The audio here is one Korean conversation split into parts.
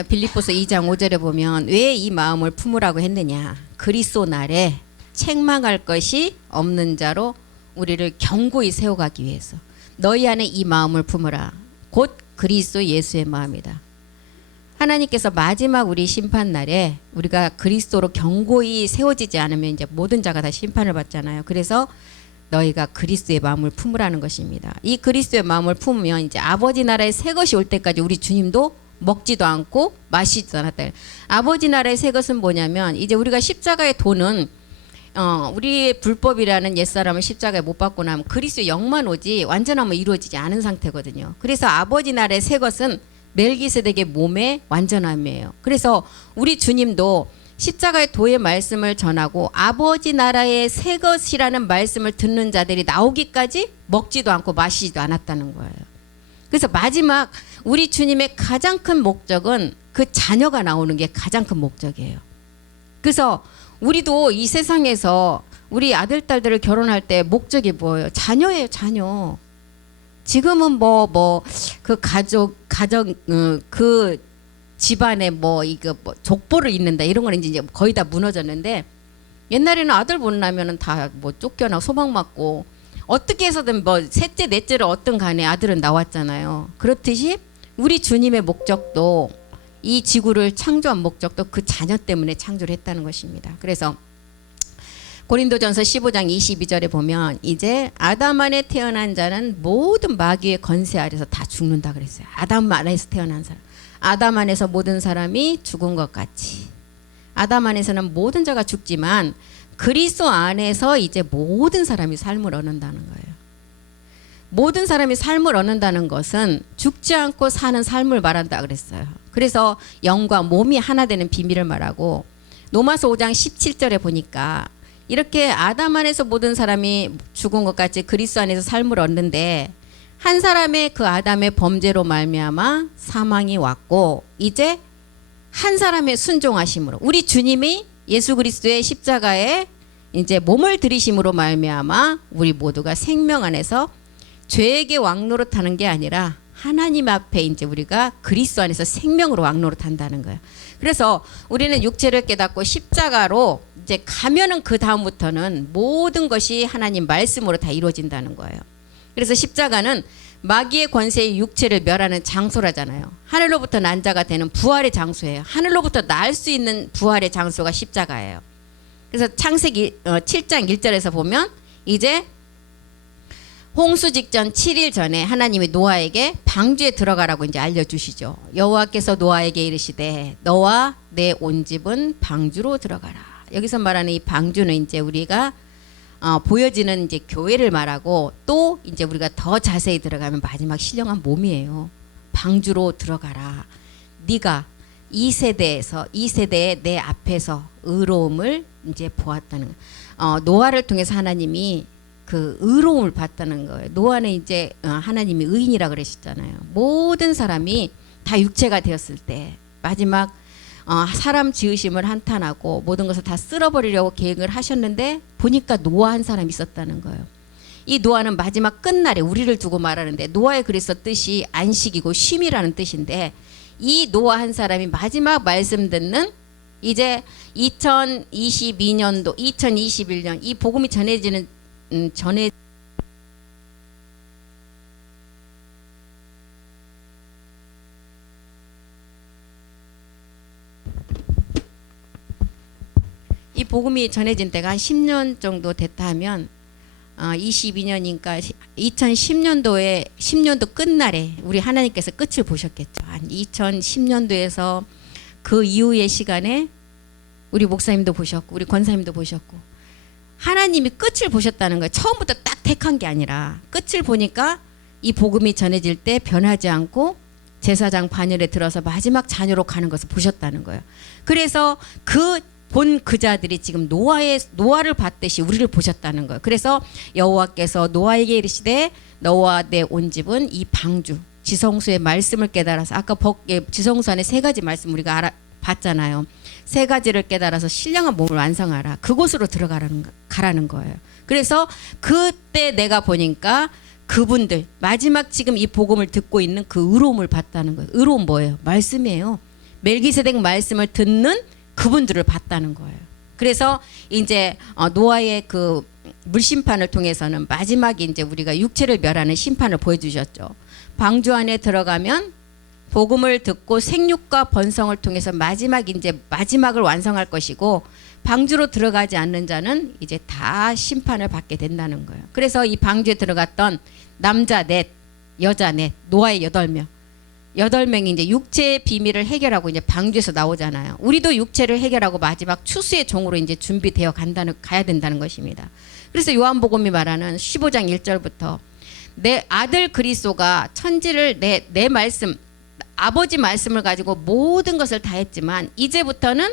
그랬잖아요. 빌립보서 2장 5절에 보면 왜 이 마음을 품으라고 했느냐. 그리스도 날에 책망할 것이 없는 자로 우리를 견고히 세워가기 위해서. 너희 안에 이 마음을 품으라. 곧 그리스도 예수의 마음이다. 하나님께서 마지막 우리 심판 날에 우리가 그리스도로 견고히 세워지지 않으면 이제 모든 자가 다 심판을 받잖아요. 그래서 너희가 그리스도의 마음을 품으라는 것입니다. 이 그리스도의 마음을 품으면 이제 아버지 나라의 새 것이 올 때까지 우리 주님도 먹지도 않고 마시지도 않았다. 아버지 나라의 새 것은 뭐냐면 이제 우리가 십자가의 도는 우리의 불법이라는 옛사람을 십자가에 못 박고 나면 그리스도의 영만 오지 완전함은 이루어지지 않은 상태거든요. 그래서 아버지 나라의 새 것은 멜기세덱의 몸의 완전함이에요. 그래서 우리 주님도 십자가의 도의 말씀을 전하고 아버지 나라의 새 것이라는 말씀을 듣는 자들이 나오기까지 먹지도 않고 마시지도 않았다는 거예요. 그래서 마지막 우리 주님의 가장 큰 목적은 그 자녀가 나오는 게 가장 큰 목적이에요. 그래서 우리도 이 세상에서 우리 아들, 딸들을 결혼할 때 목적이 뭐예요? 자녀예요, 자녀. 지금은 그 그 집안에 이거 족보를 잇는다 이런 거는 이제 거의 다 무너졌는데 옛날에는 아들 보내면은 다 쫓겨나고 소방 맞고 어떻게 해서든 셋째 넷째를 어떤 간에 아들은 나왔잖아요. 그렇듯이 우리 주님의 목적도 이 지구를 창조한 목적도 그 자녀 때문에 창조를 했다는 것입니다. 그래서 고린도전서 15장 22절에 보면 이제 아담 안에 태어난 자는 모든 마귀의 권세 아래서 다 죽는다 그랬어요. 아담 안에서 태어난 사람. 아담 안에서 모든 사람이 죽은 것 같이. 아담 안에서는 모든 자가 죽지만 그리스도 안에서 이제 모든 사람이 삶을 얻는다는 거예요. 모든 사람이 삶을 얻는다는 것은 죽지 않고 사는 삶을 말한다 그랬어요. 그래서 영과 몸이 하나 되는 비밀을 말하고 로마서 5장 17절에 보니까 이렇게 아담 안에서 모든 사람이 죽은 것 같이 그리스도 안에서 삶을 얻는데 한 사람의 그 아담의 범죄로 말미암아 사망이 왔고 이제 한 사람의 순종하심으로 우리 주님이 예수 그리스도의 십자가에 이제 몸을 들이심으로 말미암아 우리 모두가 생명 안에서 죄에게 왕노릇하는 게 아니라 하나님 앞에 이제 우리가 그리스도 안에서 생명으로 왕노릇한다는 거예요. 그래서 우리는 육체를 깨닫고 십자가로 이제 가면은 그 다음부터는 모든 것이 하나님 말씀으로 다 이루어진다는 거예요. 그래서 십자가는 마귀의 권세의 육체를 멸하는 장소라잖아요. 하늘로부터 난 자가 되는 부활의 장소예요. 하늘로부터 날 수 있는 부활의 장소가 십자가예요. 그래서 창세기 7장 1절에서 보면 이제 홍수 직전 7일 전에 하나님이 노아에게 방주에 들어가라고 이제 알려주시죠. 여호와께서 노아에게 이르시되 너와 내 온 집은 방주로 들어가라. 여기서 말하는 이 방주는 이제 우리가 보여지는 이제 교회를 말하고 또 이제 우리가 더 자세히 들어가면 마지막 신령한 몸이에요. 방주로 들어가라. 네가 이 세대에 내 앞에서 의로움을 이제 보았다는 노아를 통해서 하나님이 그 의로움을 봤다는 거예요. 노아는 이제 하나님이 의인이라 그러셨잖아요. 모든 사람이 다 육체가 되었을 때 마지막 사람 지으심을 한탄하고 모든 것을 다 쓸어버리려고 계획을 하셨는데 보니까 노아 한 사람이 있었다는 거예요. 이 노아는 마지막 끝날에 우리를 두고 말하는데 노아의 그래서 뜻이 안식이고 쉼이라는 뜻인데 이 노아 한 사람이 마지막 말씀 듣는 이제 2022년도 2021년 이 복음이 전해지는 이 복음이 전해진 때가 한 10년 정도 됐다 하면 22년이니까 2010년도에 10년도 끝날에 우리 하나님께서 끝을 보셨겠죠. 한 2010년도에서 그 이후의 시간에 우리 목사님도 보셨고 우리 권사님도 보셨고 하나님이 끝을 보셨다는 거예요. 처음부터 딱 택한 게 아니라 끝을 보니까 이 복음이 전해질 때 변하지 않고 제사장 반열에 들어서 마지막 자녀로 가는 것을 보셨다는 거예요. 그래서 그 자들이 지금 노아를 봤듯이 우리를 보셨다는 거예요. 그래서 여호와께서 노아에게 이르시되 너와 내 온 집은 이 방주 지성소의 말씀을 깨달아서 아까 지성소 안에 세 가지 말씀 우리가 봤잖아요. 세 가지를 깨달아서 신령한 몸을 완성하라. 그곳으로 가라는 거예요. 그래서 그때 내가 보니까 그분들 마지막 지금 이 복음을 듣고 있는 그 의로움을 봤다는 거예요. 의로움 뭐예요? 말씀이에요. 멜기세덱 말씀을 듣는 그분들을 봤다는 거예요. 그래서 이제 노아의 그 물심판을 통해서는 마지막에 이제 우리가 육체를 멸하는 심판을 보여주셨죠. 방주 안에 들어가면 복음을 듣고 생육과 번성을 통해서 마지막을 완성할 것이고, 방주로 들어가지 않는 자는 이제 다 심판을 받게 된다는 거예요. 그래서 이 방주에 들어갔던 남자 넷, 여자 넷, 노아의 8명. 8명이 이제 육체의 비밀을 해결하고 이제 방주에서 나오잖아요. 우리도 육체를 해결하고 마지막 추수의 종으로 이제 준비되어 가야 된다는 것입니다. 그래서 요한복음이 말하는 15장 1절부터 내 아들 그리스도가 천지를 내 말씀, 아버지 말씀을 가지고 모든 것을 다 했지만 이제부터는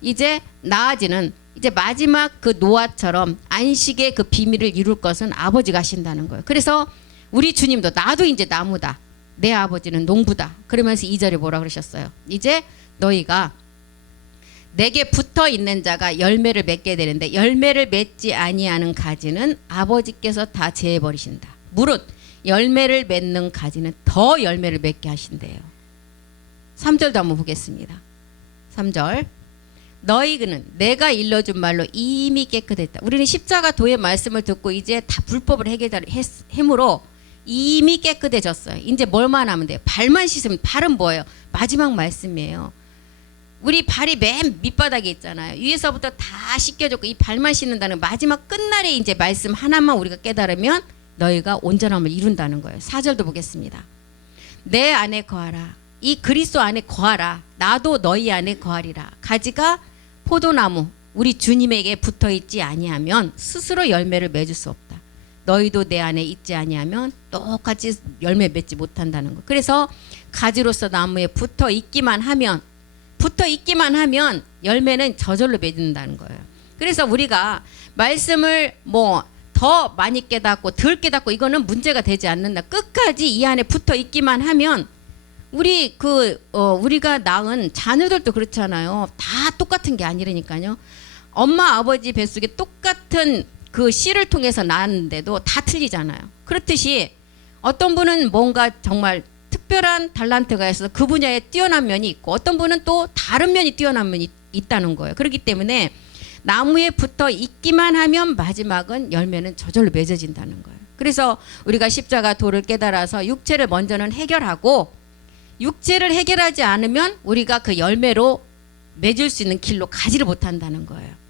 이제 나아지는 이제 마지막 그 노아처럼 안식의 그 비밀을 이룰 것은 아버지가 하신다는 거예요. 그래서 우리 주님도 나도 이제 나무다, 내 아버지는 농부다, 그러면서 2절에 뭐라 그러셨어요? 이제 너희가 내게 붙어 있는 자가 열매를 맺게 되는데 열매를 맺지 아니하는 가지는 아버지께서 다 제해 버리신다. 무릇 열매를 맺는 가지는 더 열매를 맺게 하신대요. 3절도 한번 보겠습니다. 3절. 너희는 내가 일러준 말로 이미 깨끗했다. 우리는 십자가 도의 말씀을 듣고 이제 다 불법을 해결함으로 이미 깨끗해졌어요. 이제 뭘만 하면 돼요? 발만 씻으면. 발은 뭐예요? 마지막 말씀이에요. 우리 발이 맨 밑바닥에 있잖아요. 위에서부터 다 씻겨졌고 이 발만 씻는다는 마지막 끝날에 이제 말씀 하나만 우리가 깨달으면 너희가 온전함을 이룬다는 거예요. 4절도 보겠습니다. 내 안에 거하라. 이 그리스도 안에 거하라. 나도 너희 안에 거하리라. 가지가 포도나무 우리 주님에게 붙어있지 아니하면 스스로 열매를 맺을 수 없다. 너희도 내 안에 있지 아니하면 똑같이 열매 맺지 못한다는 거. 그래서 가지로서 나무에 붙어있기만 하면 열매는 저절로 맺는다는 거예요. 그래서 우리가 말씀을 더 많이 깨닫고 덜 깨닫고 이거는 문제가 되지 않는다. 끝까지 이 안에 붙어 있기만 하면 우리가 낳은 자녀들도 그렇잖아요. 다 똑같은 게 아니라니까요. 엄마 아버지 뱃속에 똑같은 그 씨를 통해서 낳았는데도 다 틀리잖아요. 그렇듯이 어떤 분은 뭔가 정말 특별한 달란트가 있어서 그 분야에 뛰어난 면이 있고 어떤 분은 또 다른 면이 뛰어난 면이 있다는 거예요. 그렇기 때문에 나무에 붙어 있기만 하면 마지막은 열매는 저절로 맺어진다는 거예요. 그래서 우리가 십자가 도를 깨달아서 육체를 먼저는 해결하고 육체를 해결하지 않으면 우리가 그 열매로 맺을 수 있는 길로 가지를 못한다는 거예요.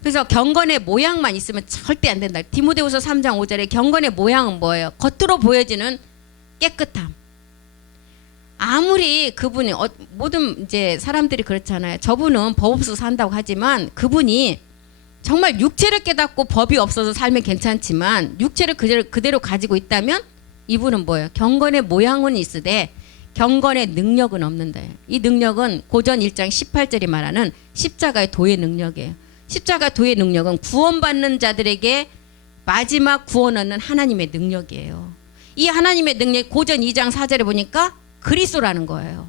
그래서 경건의 모양만 있으면 절대 안 된다. 디모데후서 3장 5절에 경건의 모양은 뭐예요? 겉으로 보여지는 깨끗함. 아무리 그분이 모든 이제 사람들이 그렇잖아요. 저분은 법 없어서 산다고 하지만 그분이 정말 육체를 깨닫고 법이 없어서 살면 괜찮지만 육체를 그대로 가지고 있다면 이분은 뭐예요? 경건의 모양은 있으되 경건의 능력은 없는다. 이 능력은 고전 1장 18절이 말하는 십자가의 도의 능력이에요. 십자가 도의 능력은 구원받는 자들에게 마지막 구원 얻는 하나님의 능력이에요. 이 하나님의 능력이 고전 2장 4절에 보니까 그리스도라는 거예요.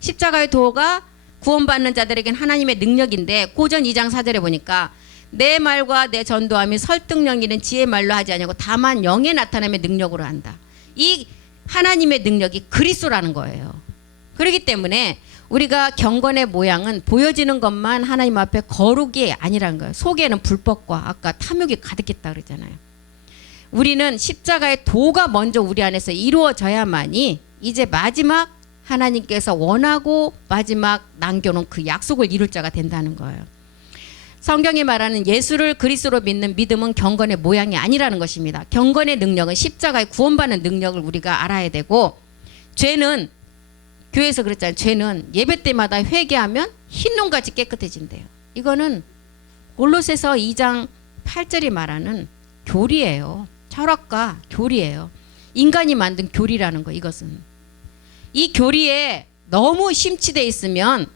십자가의 도가 구원받는 자들에게는 하나님의 능력인데 고전 2장 4절에 보니까 내 말과 내 전도함이 설득력 있는 지혜의 말로 하지 않냐고 다만 영의 나타남의 능력으로 한다. 이 하나님의 능력이 그리스도라는 거예요. 그렇기 때문에 우리가 경건의 모양은 보여지는 것만 하나님 앞에 거룩이 아니라는 거예요. 속에는 불법과 아까 탐욕이 가득했다 그러잖아요. 우리는 십자가의 도가 먼저 우리 안에서 이루어져야만이 이제 마지막 하나님께서 원하고 마지막 남겨놓은 그 약속을 이룰 자가 된다는 거예요. 성경이 말하는 예수를 그리스도로 믿는 믿음은 경건의 모양이 아니라는 것입니다. 경건의 능력은 십자가에 구원받는 능력을 우리가 알아야 되고, 죄는 교회에서 그랬잖아요. 죄는 예배 때마다 회개하면 흰눈같이 깨끗해진대요. 이거는 골로새서 2장 8절이 말하는 교리예요. 철학과 교리예요. 인간이 만든 교리라는 거. 이것은 이 교리에 너무 심취돼 있으면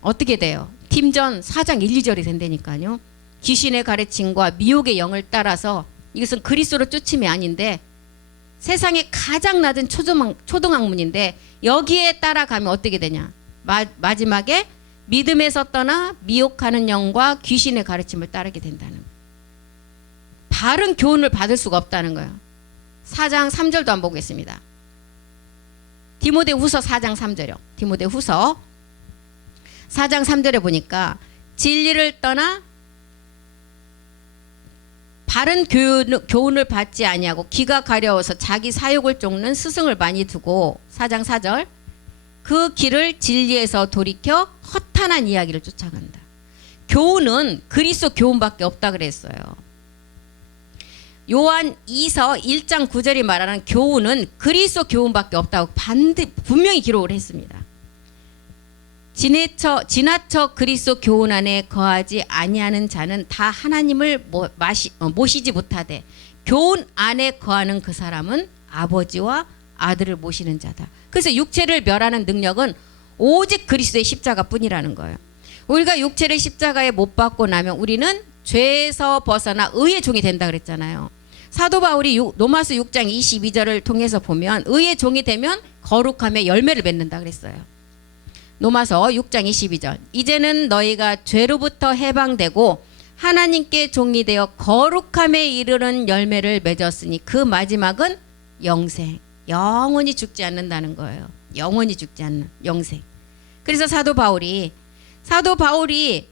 어떻게 돼요? 팀전 4장 1, 2절이 된다니까요. 귀신의 가르침과 미혹의 영을 따라서 이것은 그리스도로 쫓음이 아닌데 세상의 가장 낮은 초등학문인데 여기에 따라가면 어떻게 되냐? 마지막에 믿음에서 떠나 미혹하는 영과 귀신의 가르침을 따르게 된다는 거예요. 바른 교훈을 받을 수가 없다는 거예요. 4장 3절도 한번 보겠습니다. 디모데후서 4장 3절이요. 디모데후서 4장 3절에 보니까 진리를 떠나 바른 교훈을 받지 아니하고 귀가 가려워서 자기 사욕을 쫓는 스승을 많이 두고 4장 4절 그 길을 진리에서 돌이켜 허탄한 이야기를 쫓아간다. 교훈은 그리스도 교훈밖에 없다 그랬어요. 요한 2서 1장 9절이 말하는 교훈은 그리스도 교훈밖에 없다고 분명히 기록을 했습니다. 지나쳐 그리스도 교훈 안에 거하지 아니하는 자는 다 하나님을 모시지 못하되 교훈 안에 거하는 그 사람은 아버지와 아들을 모시는 자다. 그래서 육체를 멸하는 능력은 오직 그리스도의 십자가뿐이라는 거예요. 우리가 육체를 십자가에 못 박고 나면 우리는 죄에서 벗어나 의의 종이 된다 그랬잖아요. 사도 바울이 로마서 6장 22절을 통해서 보면 의의 종이 되면 거룩함의 열매를 맺는다 그랬어요. 로마서 6장 22절 이제는 너희가 죄로부터 해방되고 하나님께 종이 되어 거룩함에 이르는 열매를 맺었으니 그 마지막은 영생, 영원히 죽지 않는다는 거예요. 영원히 죽지 않는 영생. 그래서 사도 바울이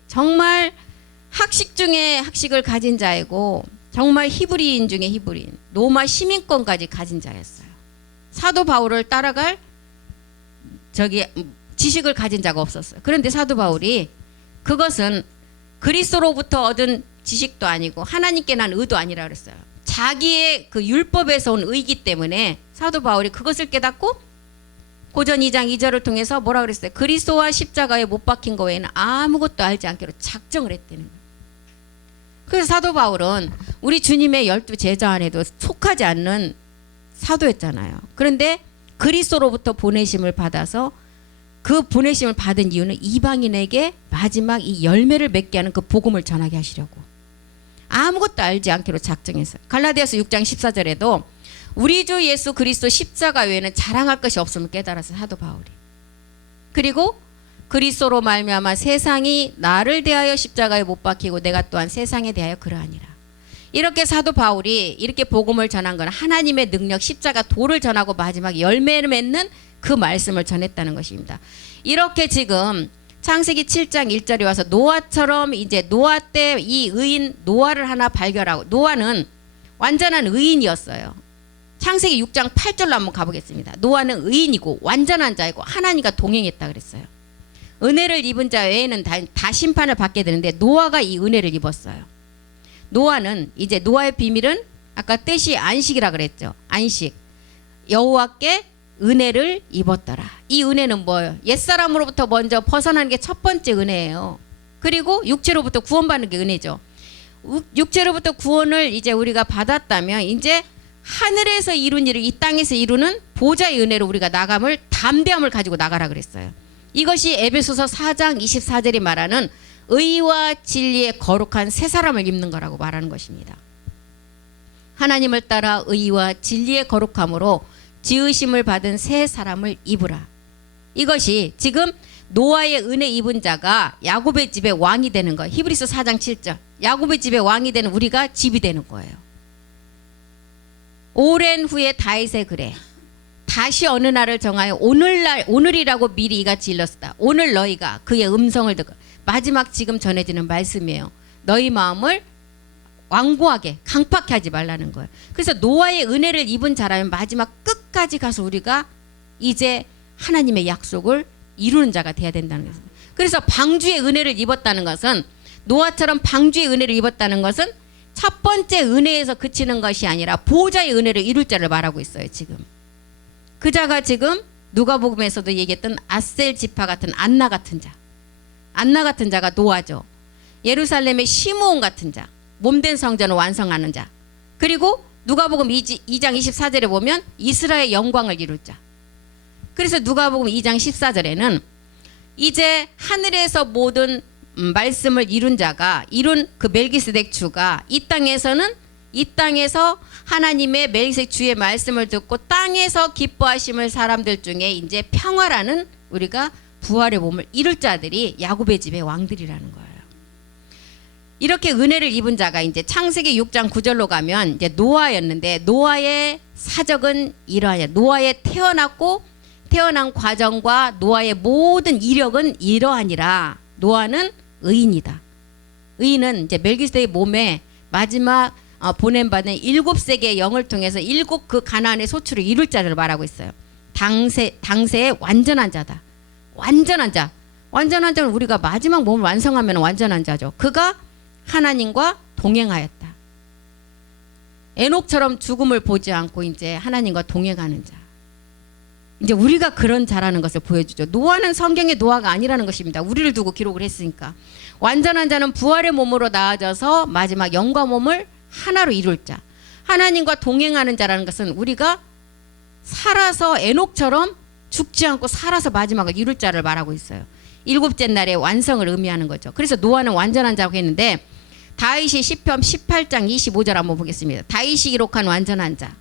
정말 학식 중에 학식을 가진 자이고 정말 히브리인 중에 히브리인, 로마 시민권까지 가진 자였어요. 사도 바울을 따라갈 지식을 가진 자가 없었어요. 그런데 사도 바울이 그것은 그리스도로부터 얻은 지식도 아니고 하나님께 난 의도 아니라 그랬어요. 자기의 그 율법에서 온 의기 때문에 사도 바울이 그것을 깨닫고 고전 2장 2절을 통해서 뭐라 그랬어요? 그리스도와 십자가에 못 박힌 거 외에는 아무것도 알지 않기로 작정을 했다는 거예요. 그래서 사도 바울은 우리 주님의 12 제자 안에도 속하지 않는 사도였잖아요. 그런데 그리스도로부터 보내심을 받아서 그 보내심을 받은 이유는 이방인에게 마지막 이 열매를 맺게 하는 그 복음을 전하게 하시려고 아무것도 알지 않기로 작정했어요. 갈라디아서 6장 14절에도 우리 주 예수 그리스도 십자가 외에는 자랑할 것이 없음을 깨달았어요. 사도 바울이. 그리고 그리스도로 말미암아 세상이 나를 대하여 십자가에 못 박히고 내가 또한 세상에 대하여 그러하니라. 이렇게 사도 바울이 이렇게 복음을 전한 건 하나님의 능력 십자가 도를 전하고 마지막 열매를 맺는 그 말씀을 전했다는 것입니다. 이렇게 지금 창세기 7장 1절에 와서 노아처럼 이제 노아 때 이 의인 노아를 하나 발견하고 노아는 완전한 의인이었어요. 창세기 6장 8절로 한번 가보겠습니다. 노아는 의인이고 완전한 자이고 하나님과 동행했다 그랬어요. 은혜를 입은 자 외에는 다 심판을 받게 되는데 노아가 이 은혜를 입었어요. 노아는 이제 노아의 비밀은 아까 뜻이 안식이라 그랬죠. 안식. 여호와께 은혜를 입었더라. 이 은혜는 뭐예요? 옛사람으로부터 먼저 벗어나는 게 첫 번째 은혜예요. 그리고 육체로부터 구원받는 게 은혜죠. 육체로부터 구원을 이제 우리가 받았다면 이제 하늘에서 이룬 일을 이 땅에서 이루는 보좌의 은혜로 우리가 나감을 담대함을 가지고 나가라 그랬어요. 이것이 에베소서 4장 24절이 말하는 의와 진리의 거룩한 새 사람을 입는 거라고 말하는 것입니다. 하나님을 따라 의와 진리의 거룩함으로 지으심을 받은 새 사람을 입으라. 이것이 지금 노아의 은혜 입은 자가 야곱의 집의 왕이 되는 거예요. 히브리서 4장 7절. 야곱의 집의 왕이 되는 우리가 집이 되는 거예요. 오랜 후에 다윗의 글에 다시 어느 날을 정하여 오늘이라고 미리 이같이 일렀다. 오늘 너희가 그의 음성을 듣고 마지막 지금 전해지는 말씀이에요. 너희 마음을 완고하게 강팍해 하지 말라는 거예요. 그래서 노아의 은혜를 입은 자라면 마지막 끝까지 가서 우리가 이제 하나님의 약속을 이루는 자가 돼야 된다는 거예요. 그래서 방주의 은혜를 입었다는 것은 노아처럼 방주의 은혜를 입었다는 것은 첫 번째 은혜에서 그치는 것이 아니라 보호자의 은혜를 이룰 자를 말하고 있어요. 지금 그 자가 지금 누가복음에서도 얘기했던 아셀 지파 같은 안나 같은 자가 노아죠. 예루살렘의 시므온 같은 자, 몸된 성전을 완성하는 자. 그리고 누가복음 2장 24절에 보면 이스라엘 영광을 이룰 자. 그래서 누가복음 2장 14절에는 이제 하늘에서 모든 말씀을 이룬 자가 이룬 그 멜기스덱 주가 이 땅에서 하나님의 멜기스덱 주의 말씀을 듣고 땅에서 기뻐하심을 사람들 중에 이제 평화라는 우리가 부활의 몸을 이룰 자들이 야곱의 집의 왕들이라는 거예요. 이렇게 은혜를 입은 자가 이제 창세기 6장 9절로 가면 이제 노아였는데 노아의 사적은 이러하냐. 노아의 태어났고 태어난 과정과 노아의 모든 이력은 이러하니라. 노아는 의인이다. 의인은 이제 멜기세덱의 몸에 마지막 보냄받은 7세계의 영을 통해서 7 그 가나안의 소출을 이룰 자를 말하고 있어요. 당세의 완전한 자다. 완전한 자. 완전한 자는 우리가 마지막 몸을 완성하면 완전한 자죠. 그가 하나님과 동행하였다. 에녹처럼 죽음을 보지 않고 이제 하나님과 동행하는 자. 이제 우리가 그런 자라는 것을 보여주죠. 노아는 성경의 노아가 아니라는 것입니다. 우리를 두고 기록을 했으니까. 완전한 자는 부활의 몸으로 나아져서 마지막 영과 몸을 하나로 이룰 자. 하나님과 동행하는 자라는 것은 우리가 살아서 에녹처럼 죽지 않고 살아서 마지막을 이룰 자를 말하고 있어요. 7째 날의 완성을 의미하는 거죠. 그래서 노아는 완전한 자라고 했는데 다윗이 시편 18장 25절 한번 보겠습니다. 다윗이 기록한 완전한 자.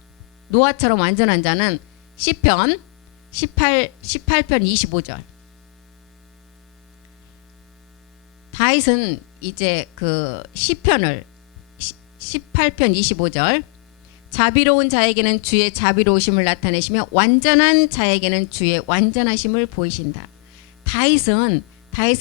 노아처럼 완전한 자는 시편 18편 25절. 다윗은 이제 그 시편을 18편 25절. 자비로운 자에게는 주의 자비로우심을 나타내시며 완전한 자에게는 주의 완전하심을 보이신다. 다윗은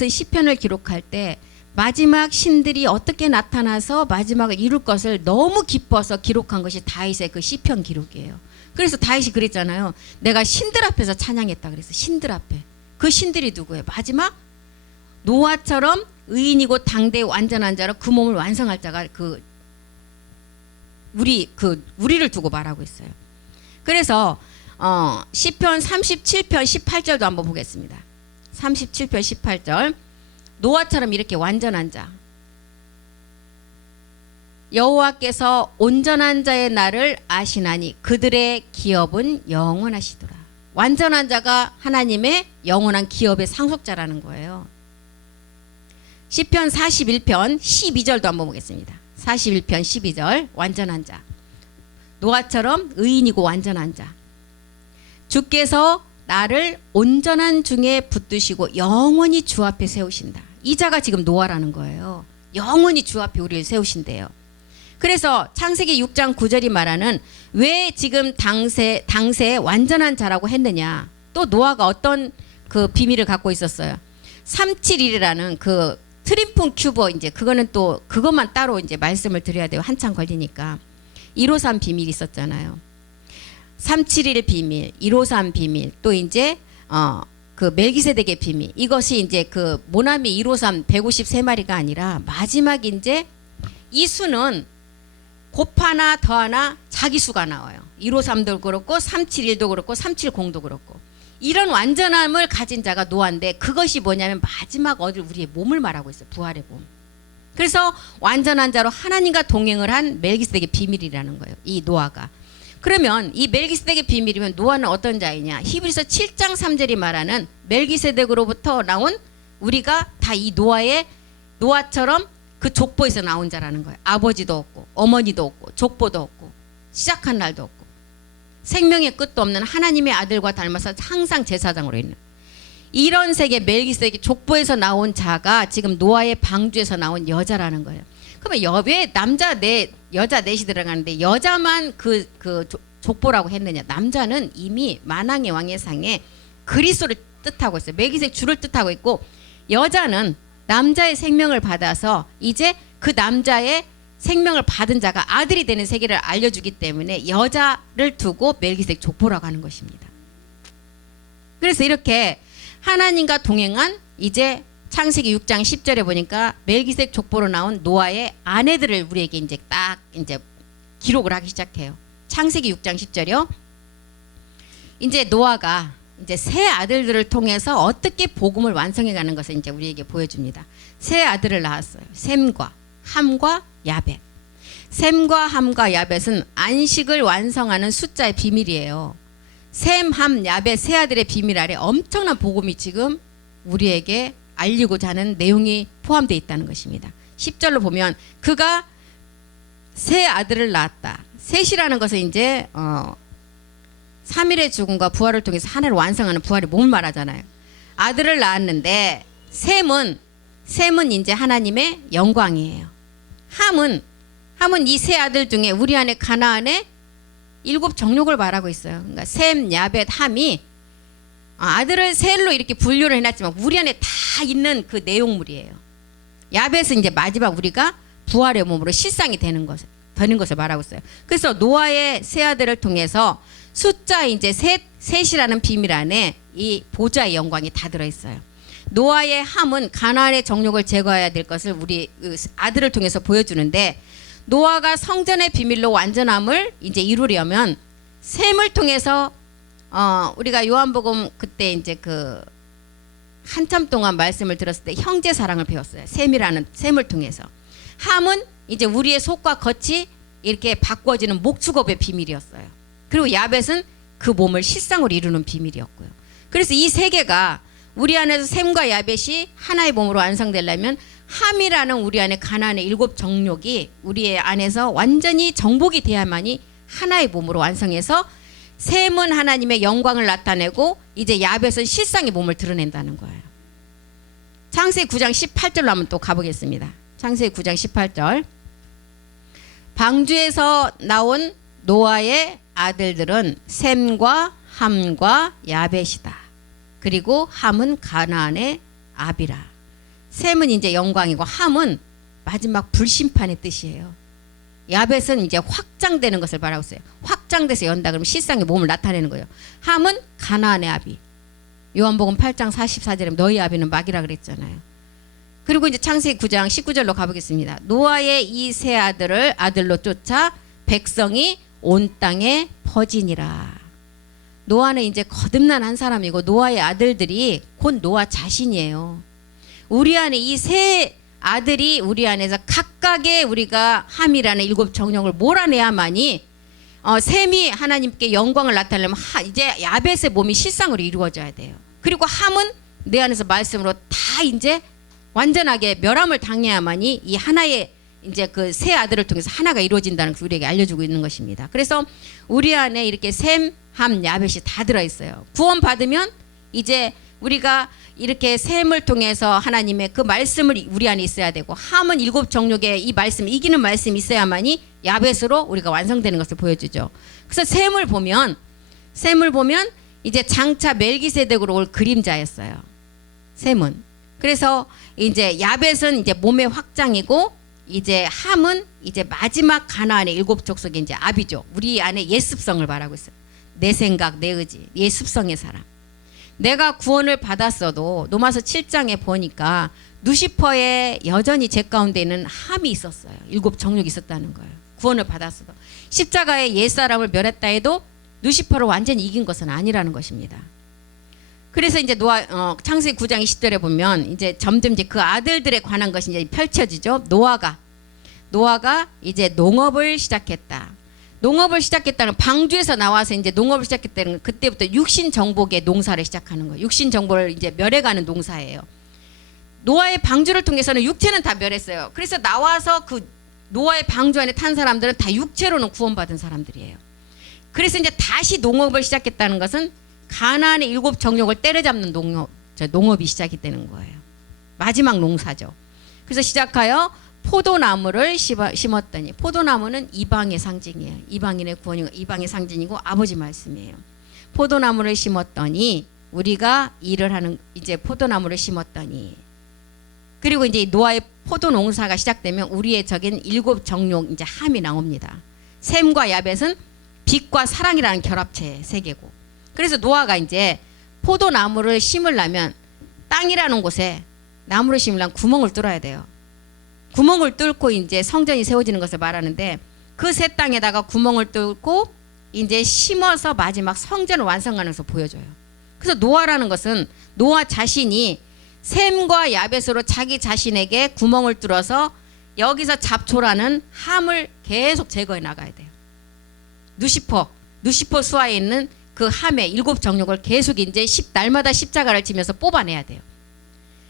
시편을 기록할 때 마지막 신들이 어떻게 나타나서 마지막을 이룰 것을 너무 기뻐서 기록한 것이 다윗의 그 시편 기록이에요. 그래서 다윗이 그랬잖아요. 내가 신들 앞에서 찬양했다 그래서 신들 앞에. 그 신들이 누구예요? 마지막 노아처럼 의인이고 당대의 완전한 자로 그 몸을 완성할 자가 우리를 두고 말하고 있어요. 그래서 시편 37편 18절도 한번 보겠습니다. 37편 18절. 노아처럼 이렇게 완전한 자. 여호와께서 온전한 자의 날을 아시나니 그들의 기업은 영원하시더라. 완전한 자가 하나님의 영원한 기업의 상속자라는 거예요. 시편 41편 12절도 한번 보겠습니다. 41편 12절. 완전한 자. 노아처럼 의인이고 완전한 자. 주께서 나를 온전한 중에 붙드시고 영원히 주 앞에 세우신다. 이 자가 지금 노아라는 거예요. 영원히 주 앞에 우리를 세우신대요. 그래서 창세기 6장 9절이 말하는 왜 지금 당세에 완전한 자라고 했느냐. 또 노아가 어떤 그 비밀을 갖고 있었어요. 371이라는 그 트림풍 큐버 이제 그거는 또 그것만 따로 이제 말씀을 드려야 돼요. 한참 걸리니까. 153 비밀이 있었잖아요. 371 비밀, 153 비밀, 또 이제 그 멜기세덱의 비밀. 이것이 이제 그 모나미 153 153마리가 아니라 마지막 이제 이 수는 곱하나 더하나 자기 수가 나와요. 153도 그렇고 371도 그렇고 370도 그렇고. 이런 완전함을 가진 자가 노아인데 그것이 뭐냐면 마지막 우리의 몸을 말하고 있어요. 부활의 몸. 그래서 완전한 자로 하나님과 동행을 한 멜기세덱의 비밀이라는 거예요. 이 노아가. 그러면 이 멜기세덱의 비밀이면 노아는 어떤 자이냐. 히브리서 7장 3절이 말하는 멜기세덱으로부터 나온 우리가 다 이 노아처럼 그 족보에서 나온 자라는 거예요. 아버지도 없고 어머니도 없고 족보도 없고 시작한 날도 없고 생명의 끝도 없는 하나님의 아들과 닮아서 항상 제사장으로 있는 이런 세계 멜기세덱의 족보에서 나온 자가 지금 노아의 방주에서 나온 여자라는 거예요. 그러면 왜 여자 넷이 들어가는데 여자만 그 족보라고 했느냐. 남자는 이미 만왕의 왕의 상에 그리스도를 뜻하고 있어요. 멜기세덱 주를 뜻하고 있고 여자는 남자의 생명을 받아서 이제 그 남자의 생명을 받은 자가 아들이 되는 세계를 알려주기 때문에 여자를 두고 멜기세덱 족보라고 하는 것입니다. 그래서 이렇게 하나님과 동행한 이제 창세기 6장 10절에 보니까 멜기세덱 족보로 나온 노아의 아내들을 우리에게 이제 딱 이제 기록을 하기 시작해요. 창세기 6장 10절이요. 이제 노아가 이제 세 아들들을 통해서 어떻게 복음을 완성해가는 것을 이제 우리에게 보여줍니다. 세 아들을 낳았어요. 셈과 함과 야벳. 셈과 함과 야벳은 안식을 완성하는 숫자의 비밀이에요. 셈, 함, 야벳 세 아들의 비밀 아래 엄청난 복음이 지금 우리에게 알리고자 하는 내용이 포함되어 있다는 것입니다. 10절로 보면 그가 세 아들을 낳았다. 셋이라는 것은 이제 3일의 죽음과 부활을 통해서 하나를 완성하는 부활의 몸을 말하잖아요. 아들을 낳았는데 셈은 이제 하나님의 영광이에요. 함은 이 세 아들 중에 우리 안에 가나안의 7 정욕을 말하고 있어요. 그러니까 셈, 야벳, 함이 아들을 셋로 이렇게 분류를 해놨지만 우리 안에 다 있는 그 내용물이에요. 야벳은 이제 마지막 우리가 부활의 몸으로 실상이 되는 것을 말하고 있어요. 그래서 노아의 세 아들을 통해서 숫자 이제 셋이라는 비밀 안에 이 보좌의 영광이 다 들어있어요. 노아의 함은 가나안의 정욕을 제거해야 될 것을 우리 아들을 통해서 보여주는데, 노아가 성전의 비밀로 완전함을 이제 이루려면 셈을 통해서 우리가 요한복음 그때 이제 그 한참 동안 말씀을 들었을 때 형제 사랑을 배웠어요. 셈을 통해서. 함은 이제 우리의 속과 겉이 이렇게 바꿔지는 목축업의 비밀이었어요. 그리고 야벳은 그 몸을 실상으로 이루는 비밀이었고요. 그래서 이 세 개가 우리 안에서 셈과 야벳이 하나의 몸으로 완성되려면 함이라는 우리 안에 가나안의 7 정욕이 우리의 안에서 완전히 정복이 돼야만이 하나의 몸으로 완성해서 셈은 하나님의 영광을 나타내고 이제 야벳은 실상의 몸을 드러낸다는 거예요. 창세기 9장 18절로 한번 또 가보겠습니다. 창세기 9장 18절. 방주에서 나온 노아의 아들들은 셈과 함과 야벳이다. 그리고 함은 가나안의 아비라. 셈은 이제 영광이고 함은 마지막 불심판의 뜻이에요. 야벳은 이제 확장되는 것을 말하고 있어요. 확장돼서 연다 그러면 실상의 몸을 나타내는 거예요. 함은 가나안의 아비. 요한복음 8장 44절에 너희 아비는 막이라 그랬잖아요. 그리고 이제 창세기 9장 19절로 가보겠습니다. 노아의 이 세 아들을 아들로 쫓아 백성이 온 땅에 퍼지니라. 노아는 이제 거듭난 한 사람이고 노아의 아들들이 곧 노아 자신이에요. 우리 안에 이 세 아들이 우리 안에서 각각의 우리가 함이라는 7 정령을 몰아내야만이 셈이 하나님께 영광을 나타내려면 이제 야벳의 몸이 실상으로 이루어져야 돼요. 그리고 함은 내 안에서 말씀으로 다 이제 완전하게 멸함을 당해야만이 이 하나의 이제 그 세 아들을 통해서 하나가 이루어진다는 것을 우리에게 알려주고 있는 것입니다. 그래서 우리 안에 이렇게 셈, 함, 야벳이 다 들어있어요. 구원 받으면 이제 우리가 이렇게 셈을 통해서 하나님의 그 말씀을 우리 안에 있어야 되고, 함은 7 정욕의 이 말씀, 이기는 말씀이 있어야만이 야벳으로 우리가 완성되는 것을 보여주죠. 그래서 셈을 보면 이제 장차 멜기세덱으로 올 그림자였어요. 셈은. 그래서 이제 야벳은 이제 몸의 확장이고, 이제 함은 이제 마지막 가나안의 7 족속의 이제 아비죠. 우리 안에 옛 습성을 말하고 있어요. 내 생각, 내 의지, 옛 습성의 사람. 내가 구원을 받았어도 로마서 7장에 보니까 누시퍼에 여전히 제 가운데는 함이 있었어요. 7 정욕이 있었다는 거예요. 구원을 받았어도 십자가의 옛사람을 멸했다 해도 누시퍼를 완전히 이긴 것은 아니라는 것입니다. 그래서 이제 창세기 9장 20절에 보면 이제 점점 이제 그 아들들에 관한 것이 이제 펼쳐지죠. 노아가 이제 농업을 시작했다. 농업을 시작했다는, 방주에서 나와서 이제 농업을 시작했다는, 그때부터 육신 정복의 농사를 시작하는 거예요. 육신 정복을 이제 멸해가는 농사예요. 노아의 방주를 통해서는 육체는 다 멸했어요. 그래서 나와서 그 노아의 방주 안에 탄 사람들은 다 육체로는 구원받은 사람들이에요. 그래서 이제 다시 농업을 시작했다는 것은 가나안의 7 정욕을 때려잡는 농업이 시작이 되는 거예요. 마지막 농사죠. 그래서 시작하여 포도나무를 심었더니, 포도나무는 이방의 상징이에요. 이방인의 구원이고 이방의 상징이고 아버지 말씀이에요. 포도나무를 심었더니, 우리가 일을 하는 이제 포도나무를 심었더니, 그리고 이제 노아의 포도 농사가 시작되면 우리의 적인 7 정욕 이제 함이 나옵니다. 셈과 야벳은 빛과 사랑이라는 결합체의 세계고, 그래서 노아가 이제 포도나무를 심으려면 땅이라는 곳에 나무를 심으려면 구멍을 뚫어야 돼요. 구멍을 뚫고 이제 성전이 세워지는 것을 말하는데, 그 새 땅에다가 구멍을 뚫고 이제 심어서 마지막 성전을 완성하는 것을 보여줘요. 그래서 노아라는 것은 노아 자신이 셈과 야벳으로 자기 자신에게 구멍을 뚫어서 여기서 잡초라는 함을 계속 제거해 나가야 돼요. 누시퍼 수하에 있는 그 함의 7 정욕을 계속 이제 날마다 십자가를 지면서 뽑아내야 돼요.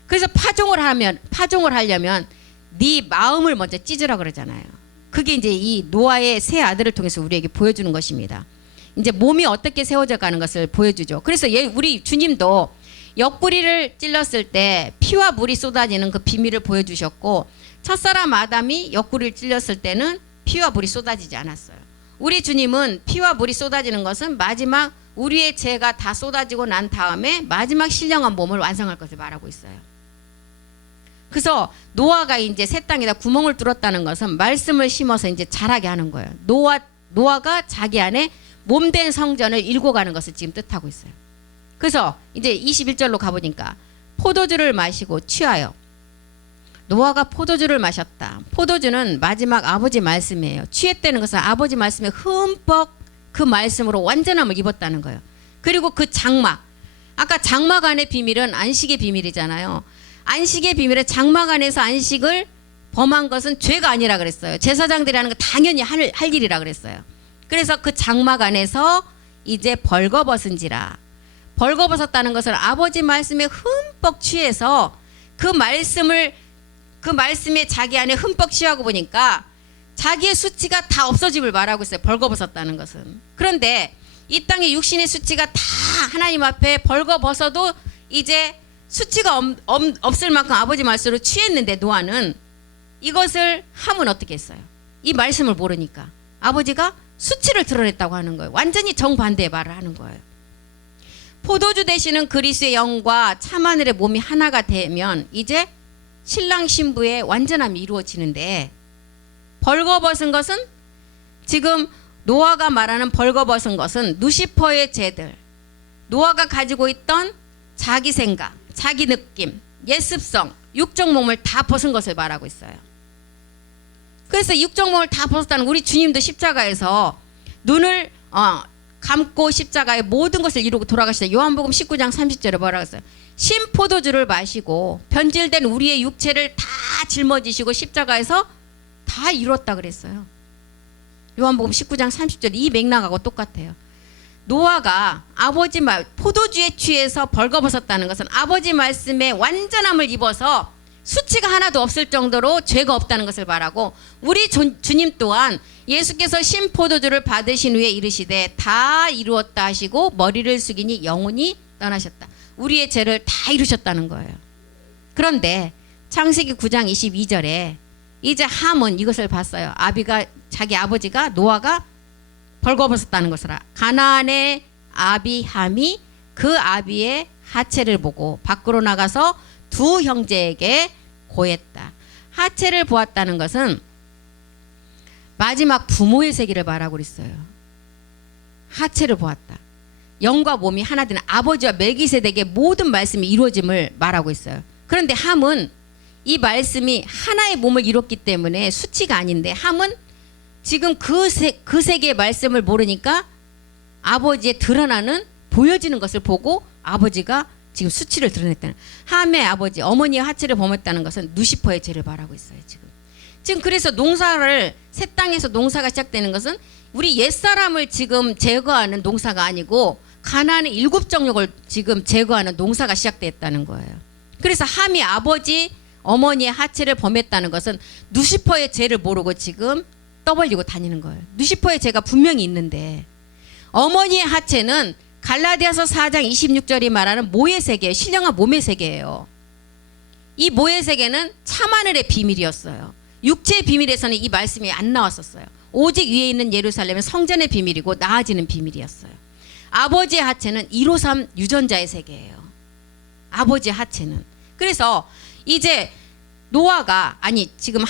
그래서 파종을 하려면 네 마음을 먼저 찢으라 그러잖아요. 그게 이제 이 노아의 세 아들을 통해서 우리에게 보여주는 것입니다. 이제 몸이 어떻게 세워져 가는 것을 보여주죠. 그래서 우리 주님도 옆구리를 찔렀을 때 피와 물이 쏟아지는 그 비밀을 보여주셨고, 첫사람 아담이 옆구리를 찔렸을 때는 피와 물이 쏟아지지 않았어요. 우리 주님은 피와 물이 쏟아지는 것은 마지막 우리의 죄가 다 쏟아지고 난 다음에 마지막 신령한 몸을 완성할 것을 말하고 있어요. 그래서 노아가 이제 새 땅에다 구멍을 뚫었다는 것은 말씀을 심어서 이제 자라게 하는 거예요. 노아가 자기 안에 몸된 성전을 일궈 가는 것을 지금 뜻하고 있어요. 그래서 이제 21절로 가보니까 포도주를 마시고 취하여. 노아가 포도주를 마셨다. 포도주는 마지막 아버지 말씀이에요. 취했다는 것은 아버지 말씀에 흠뻑 그 말씀으로 완전함을 입었다는 거예요. 그리고 그 장막, 아까 장막 안의 비밀은 안식의 비밀이잖아요. 안식의 비밀에 장막 안에서 안식을 범한 것은 죄가 아니라 그랬어요. 제사장들이 하는 거 당연히 할 일이라 그랬어요. 그래서 그 장막 안에서 이제 벌거벗은지라. 벌거벗었다는 것은 아버지 말씀에 흠뻑 취해서 그 말씀에 자기 안에 흠뻑 취하고 보니까 자기의 수치가 다 없어짐을 말하고 있어요. 벌거벗었다는 것은. 그런데 이 땅의 육신의 수치가 다 하나님 앞에 벌거벗어도 이제 수치가 없을 만큼 아버지 말씀으로 취했는데 노아는 이것을 하면 어떻게 했어요? 이 말씀을 모르니까 아버지가 수치를 드러냈다고 하는 거예요. 완전히 정반대의 말을 하는 거예요. 포도주 되시는 그리스의 영과 참하늘의 몸이 하나가 되면 이제 신랑 신부의 완전함이 이루어지는데, 벌거벗은 것은 지금 노아가 말하는 벌거벗은 것은 누시퍼의 죄들, 노아가 가지고 있던 자기 생각, 자기 느낌, 예습성, 육적 몸을 다 벗은 것을 말하고 있어요. 그래서 육적 몸을 다 벗었다는, 우리 주님도 십자가에서 눈을 감고 십자가의 모든 것을 이루고 돌아가시다. 요한복음 19장 30절에 뭐라고 했어요? 신포도주를 마시고 변질된 우리의 육체를 다 짊어지시고 십자가에서 다 이뤘다 그랬어요. 요한복음 19장 30절, 이 맥락하고 똑같아요. 노아가 아버지 포도주에 취해서 벌거벗었다는 것은 아버지 말씀에 완전함을 입어서 수치가 하나도 없을 정도로 죄가 없다는 것을 말하고, 우리 주님 또한 예수께서 신포도주를 받으신 후에 이르시되 다 이루었다 하시고 머리를 숙이니 영원히 떠나셨다. 우리의 죄를 다 이루셨다는 거예요. 그런데 창세기 9장 22절에 이제 함은 이것을 봤어요. 자기 아버지가 노아가 벌거벗었다는 것을 가나안의 아비 함이 그 아비의 하체를 보고 밖으로 나가서 두 형제에게 고했다. 하체를 보았다는 것은 마지막 부모의 세계를 말하고 있어요. 하체를 보았다. 영과 몸이 하나 되는 아버지와 멜기세덱의 모든 말씀이 이루어짐을 말하고 있어요. 그런데 함은 이 말씀이 하나의 몸을 이뤘기 때문에 수치가 아닌데, 함은 지금 그 세계의 말씀을 모르니까 아버지의 드러나는 보여지는 것을 보고 아버지가 지금 수치를 드러냈다는, 함의 아버지 어머니의 하체를 범했다는 것은 누시퍼의 죄를 말하고 있어요. 지금 그래서 새 땅에서 농사가 시작되는 것은 우리 옛사람을 지금 제거하는 농사가 아니고 가나안의 7정욕을 지금 제거하는 농사가 시작됐다는 거예요. 그래서 함이 아버지 어머니의 하체를 범했다는 것은 누시퍼의 죄를 모르고 지금 떠벌리고 다니는 거예요. 누시퍼의 죄가 분명히 있는데, 어머니의 하체는 갈라디아서 4장 26절이 말하는 모의 세계, 신령한 몸의 세계예요. 이 모의 세계는 참하늘의 비밀이었어요. 육체의 비밀에서는 이 말씀이 안 나왔었어요. 오직 위에 있는 예루살렘은 성전의 비밀이고 나아지는 비밀이었어요. 아버지의 하체는 153 유전자의 세계예요. 아버지의 하체는. 그래서 이제 노아가 지금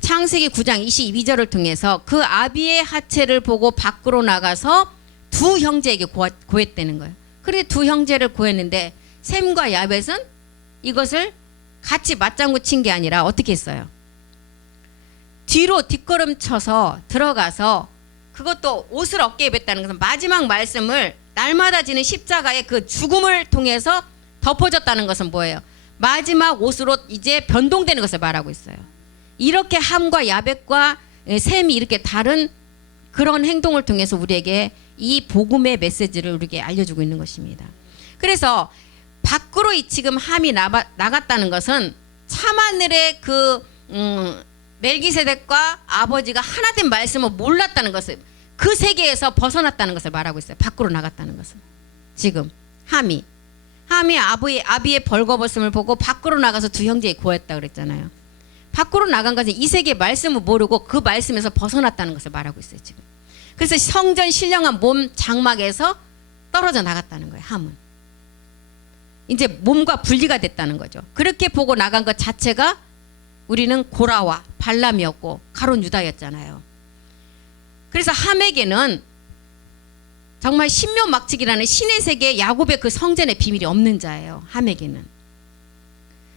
창세기 9장 22절을 통해서 그 아비의 하체를 보고 밖으로 나가서 두 형제에게 고했다는 거예요. 그런데 두 형제를 고했는데 셈과 야벳은 이것을 같이 맞장구 친 게 아니라 어떻게 했어요? 뒤로 뒷걸음 쳐서 들어가서, 그것도 옷을 어깨에 뱉다는 것은 마지막 말씀을 날마다 지는 십자가의 그 죽음을 통해서 덮어졌다는 것은 뭐예요? 마지막 옷으로 이제 변동되는 것을 말하고 있어요. 이렇게 함과 야벳과 셈이 이렇게 다른 그런 행동을 통해서 우리에게 이 복음의 메시지를 우리에게 알려주고 있는 것입니다. 그래서 밖으로 지금 함이 나갔다는 것은 참하늘의 멜기세덱과 아버지가 하나된 말씀을 몰랐다는 것을, 그 세계에서 벗어났다는 것을 말하고 있어요. 밖으로 나갔다는 것은. 지금 함이 아비의 벌거벗음을 보고 밖으로 나가서 두 형제에 고했다 그랬잖아요. 밖으로 나간 것은 이 세계의 말씀을 모르고 그 말씀에서 벗어났다는 것을 말하고 있어요. 지금. 그래서 성전 신령한 몸 장막에서 떨어져 나갔다는 거예요. 함은 이제 몸과 분리가 됐다는 거죠. 그렇게 보고 나간 것 자체가 우리는 고라와 발람이었고 가룟 유다였잖아요. 그래서 함에게는 정말 신묘막측이라는 신의 세계 야곱의 그 성전의 비밀이 없는 자예요. 함에게는.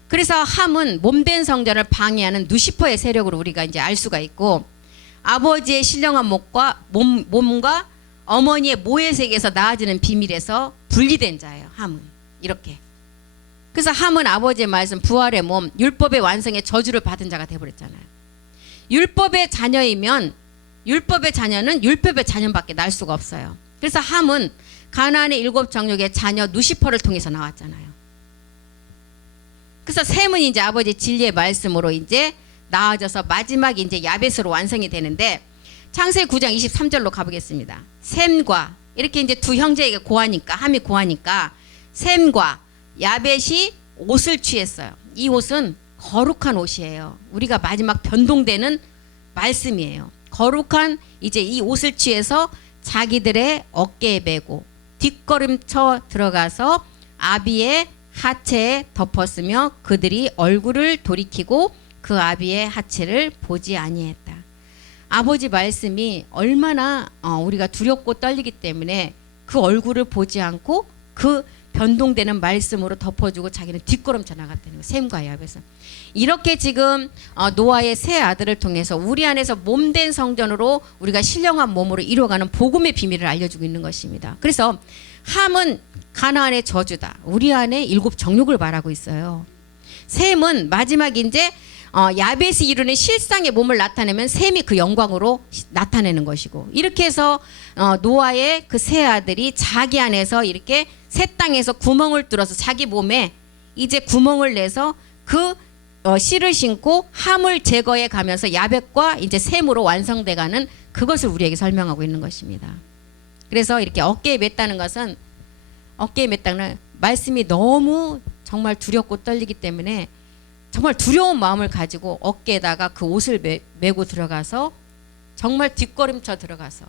그래서 함은 몸된 성전을 방해하는 누시퍼의 세력으로 우리가 이제 알 수가 있고, 아버지의 신령한 몸과 어머니의 모의 세계에서 나아지는 비밀에서 분리된 자예요. 함은 이렇게. 그래서 함은 아버지의 말씀 부활의 몸 율법의 완성의 저주를 받은 자가 되어버렸잖아요. 율법의 자녀이면 율법의 자녀는 율법의 자녀밖에 날 수가 없어요. 그래서 함은 가나안의 7 정욕의 자녀 누시퍼를 통해서 나왔잖아요. 그래서 셈은 이제 아버지 진리의 말씀으로 이제 나아져서 마지막 이제 야벳으로 완성이 되는데, 창세기 9장 23절로 가보겠습니다. 셈과 이렇게 이제 두 형제에게 고하니까, 함이 고하니까 셈과 야벳이 옷을 취했어요. 이 옷은 거룩한 옷이에요. 우리가 마지막 변동되는 말씀이에요. 거룩한 이제 이 옷을 취해서 자기들의 어깨에 메고 뒷걸음쳐 들어가서 아비의 하체에 덮었으며 그들이 얼굴을 돌이키고 그 아비의 하체를 보지 아니했다. 아버지 말씀이 얼마나 우리가 두렵고 떨리기 때문에 그 얼굴을 보지 않고 그 변동되는 말씀으로 덮어주고 자기는 뒷걸음쳐 나갔다는 거예요. 셈과 야벳은. 이렇게 지금 노아의 세 아들을 통해서 우리 안에서 몸된 성전으로 우리가 신령한 몸으로 이루어가는 복음의 비밀을 알려주고 있는 것입니다. 그래서 함은 가나안의 저주다. 우리 안에 7 정욕을 말하고 있어요. 셈은 마지막 이제 야벳이 이루는 실상의 몸을 나타내면 셈이 그 영광으로 나타내는 것이고, 이렇게 해서 노아의 그 세 아들이 자기 안에서 이렇게 새 땅에서 구멍을 뚫어서 자기 몸에 이제 구멍을 내서 그 씨를 심고 함을 제거해 가면서 야벳과 이제 셈으로 완성돼가는 그것을 우리에게 설명하고 있는 것입니다. 그래서 이렇게 어깨에 맸다는 것은, 어깨에 맸다는 말씀이 너무 정말 두렵고 떨리기 때문에 정말 두려운 마음을 가지고 어깨에다가 그 옷을 메고 들어가서 정말 뒷걸음쳐 들어가서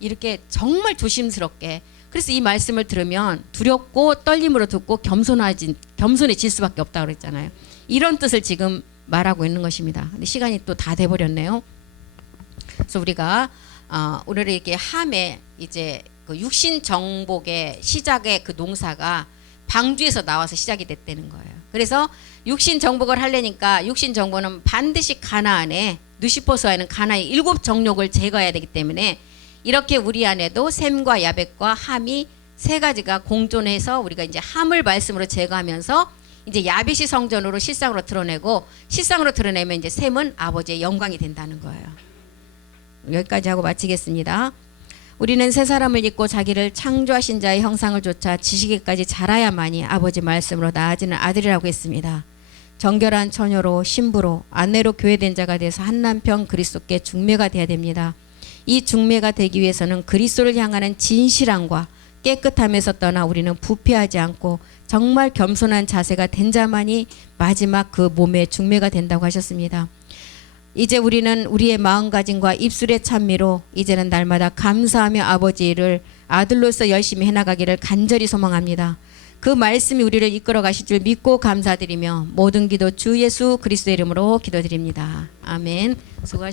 이렇게 정말 조심스럽게, 그래서 이 말씀을 들으면 두렵고 떨림으로 듣고 겸손해질 수밖에 없다고 그랬잖아요. 이런 뜻을 지금 말하고 있는 것입니다. 근데 시간이 또 다 돼버렸네요. 그래서 우리가 오늘 이렇게 함에 이제 그 육신 정복의 시작의 그 농사가 방주에서 나와서 시작이 됐다는 거예요. 그래서 육신 정복을 하려니까 육신 정복은 반드시 가나안에 누시퍼스와는 가나안의 7 정욕을 제거해야 되기 때문에 이렇게 우리 안에도 셈과 야벳과 함이 세 가지가 공존해서 우리가 이제 함을 말씀으로 제거하면서 이제 야벳이 성전으로 실상으로 드러내고, 실상으로 드러내면 이제 셈은 아버지의 영광이 된다는 거예요. 여기까지 하고 마치겠습니다. 우리는 새 사람을 입고 자기를 창조하신 자의 형상을 좇아 지식에까지 자라야만이 아버지 말씀으로 나아지는 아들이라고 했습니다. 정결한 처녀로 신부로 아내로 교회된 자가 돼서 한 남편 그리스도께 중매가 되어야 됩니다. 이 중매가 되기 위해서는 그리스도를 향하는 진실함과 깨끗함에서 떠나 우리는 부패하지 않고 정말 겸손한 자세가 된 자만이 마지막 그 몸의 중매가 된다고 하셨습니다. 이제 우리는 우리의 마음가짐과 입술의 찬미로 이제는 날마다 감사하며 아버지를 아들로서 열심히 해나가기를 간절히 소망합니다. 그 말씀이 우리를 이끌어 가실 줄 믿고 감사드리며 모든 기도 주 예수 그리스도의 이름으로 기도드립니다. 아멘. 수고하셨습니다.